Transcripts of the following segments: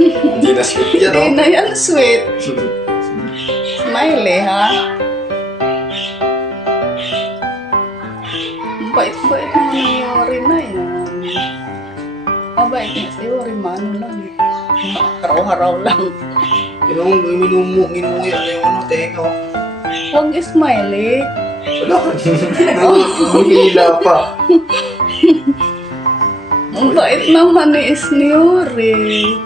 Hindi na sweet yan, Hindi oh. na yan sweet. Smiley, ha? Bait-bait naman ang Yori na yan. Bait niya si Yori, mano lang eh. Haraw-haraw lang. Ginuya na yung ano, tenga, oh. Huwag smiley. Wala. Humihila pa. Ang bait naman ni Yori.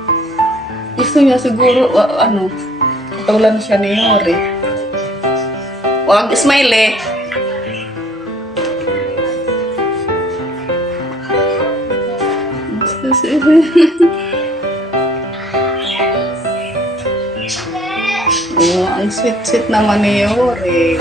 Gusto niya siguro, tulan siya ni Yori. Huwag smiley. Oh, ang sweet-sweet naman ni Yori.